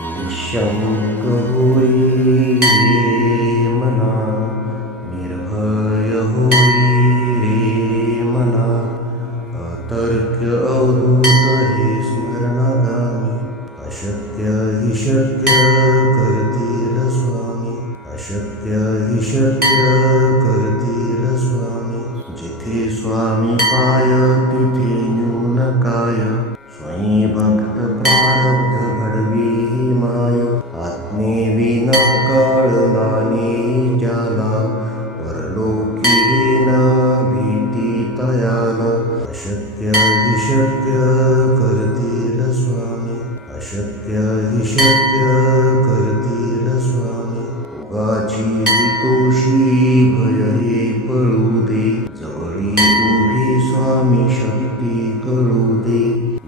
निःशङ्क होई रे मना, निर्भय होई रे मना, अतर्क्य अवधूत हे स्मरणागामी, अशक्य हि शक्य करतील स्वामी, अशक्य हि शक्य करतील स्वामी. जिथे स्वामी पाय तिथे न्यून काय, स्वयं भक्त प्रारब्ध घडवी ही माय. आत्मेविना कळला नाही ज्याला, परलोकी न भीती तयाला. अशक्य हि शक्य करतील स्वामी, अशक्य हि शक्य करतील स्वामी. उगाची तोषी भय हे पळू दे, जवळी उभी स्वामी शक्ती कळू दे.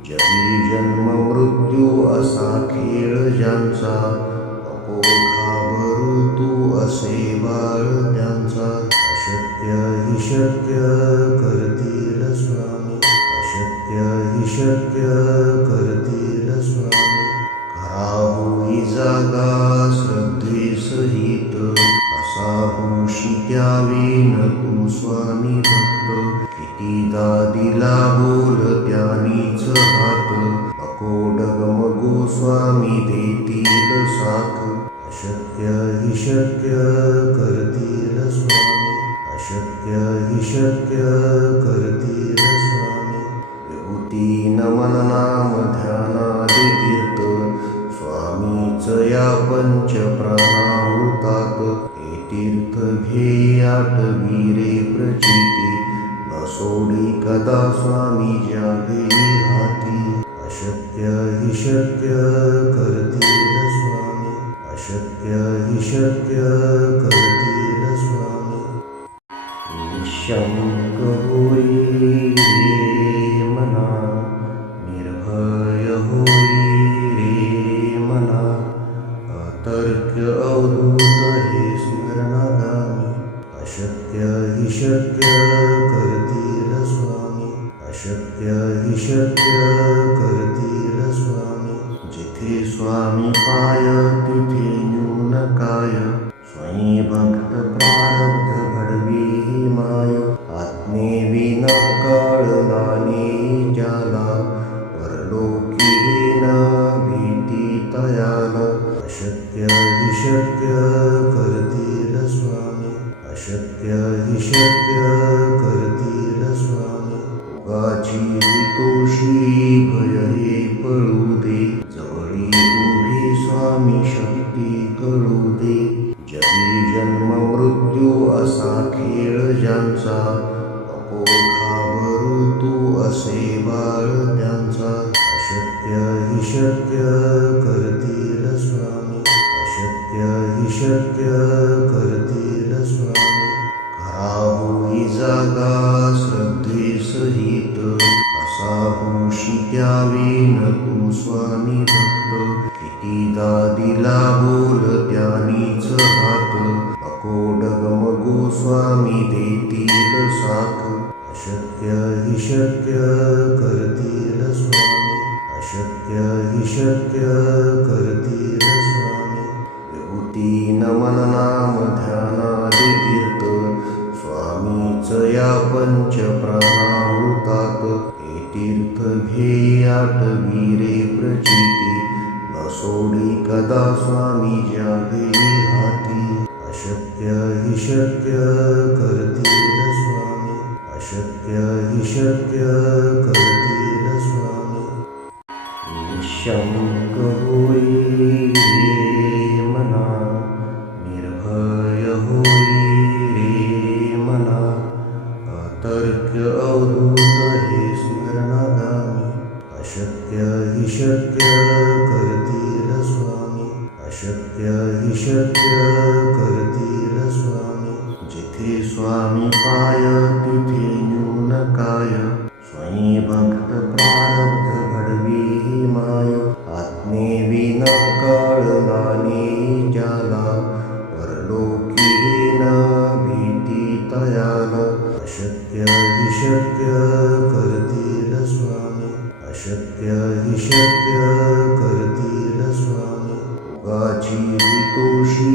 जगी जन्म मृत्यू असा खेळ ज्यांचा, नको घाबरू तू असे बाळ त्यांचा. अशक्य हि शक्य करतील स्वामी, अशक्य हि शक्य करतील स्वामी. खरा होई जागा श्रद्धे सहित, असा होशी द्यावी न तू स्वामी भक्त. कितीदा दिला बोल त्यानीच हात, नको डगमगू स्वामी देतील साथ. अशक्य हि शक्य करतील स्वामी, अशक्य हि शक्य करतील स्वामी. विभूती नमन नाम ध्यानादि तीर्थ, स्वामीच या पंच प्राणामृतात. हे तीर्थ घे आठवी रे प्रचिती, न सोडी कदा स्वामी ज्या घेई हाती. अशक्य हि शक्य करतील स्वामी, अशक्य हि शक्य करतील स्वामी. निःशङ्क होई रे मना, निर्भय होई रे मना, अतर्क्य अवधूत हे स्मरणागामी. अशक्य हि शक्य करतील स्वामी, अशक्य हि शक्य करतील स्वामी. जिथे स्वामी पाय तिथे न्यून काय, स्वयं भक्त प्रारब्ध घडवी ही माय. आत्मेविना कळला नाही ज्याला, परलोकी न भीती तयाला. अशक्य हि शक्य करतील स्वामी, अशक्य हि शक्य करतील स्वामी. उगाची तोषी भय हे पळू दे, जवळी उभी स्वामी शक्ती कळू दे. जगी जन्म मृत्यू असा खेळ ज्यांचा, नको घाबरू तू असे बाळ त्यांचा. अशक्य हि शक्य करतील स्वामी, अशक्य हि शक्य करतील स्वामी. खरा होई जागा श्रद्धे सहित, असा होशी द्यावी न तू स्वामी भक्त. कितीदा दिला बोल त्यानीच हात, नको डगमगू स्वामी देतील साथ. अशक्य हि शक्य करतील स्वामी, अशक्य हि शक्य करतील स्वामी. विभूती नमन नाम ध्यानादि तीर्थ, स्वामीच या पंच प्राणामृतात. हे तीर्थ घे आठवी रे प्रचिती, न सोडी कदा स्वामी ज्या घेई हाती. अशक्य हि शक्य करतील स्वामी, अशक्य हि शक्य करतील स्वामी. निःशङ्क होई रे मना, निर्भय होई रे मना, अतर्क्य अवधूत हे स्मरणागामी. अशक्य हि शक्य करतील स्वामी, अशक्य हि शक्य करतील स्वामी. जिथे स्वामी पाय तिथे न्यून काय, स्वयं भक्त प्रारब्ध घडवी ही माय. आत्मेविना कळला नाही ज्याला, परलोकी न भीती तयाला. अशक्य हि शक्य करतील स्वामी, अशक्य हि शक्य करतील स्वामी. पापाची भीतोशी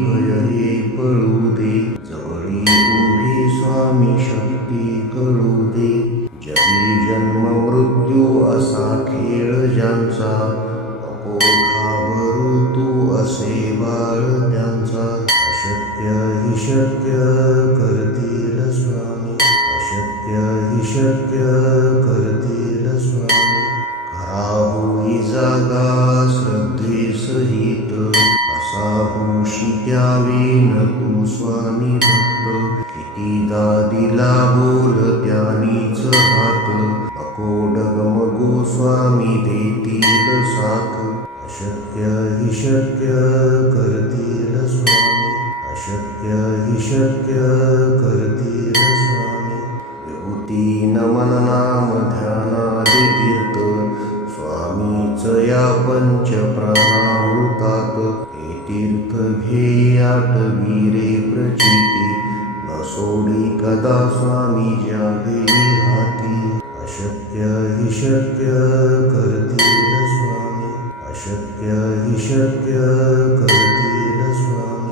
भय हे पळू दे, जवळी उभी स्वामी शक्ती कळू दे. जगी जन्म मृत्यू असा खेळ ज्यांचा, नको घाबरू तू असे बाळ त्यांचा. अशक्य हि शक्य करतील स्वामी, अशक्य हि शक्य करतील स्वामी. खरा होई जागा श्रद्धेसहित, कसा होशी त्यावेन तू स्वामी भक्त. कितीदा दिला बोल त्यानीच हात, नको डगमगू स्वामी देतील साथ. अशक्य हि शक्य करतील स्वामी, अशक्य हि शक्य करतील स्वामी. विभूती नमन नाम ध्यानादि तीर्थ, स्वामीच या पंच प्राणामृतात. हे तीर्थ घे आठवी रे प्रचिती, न सोडी कदा स्वामी ज्या घेई हाती. अशक्य हि शक्य करतील स्वामी, अशक्य हि शक्य करतील स्वामी.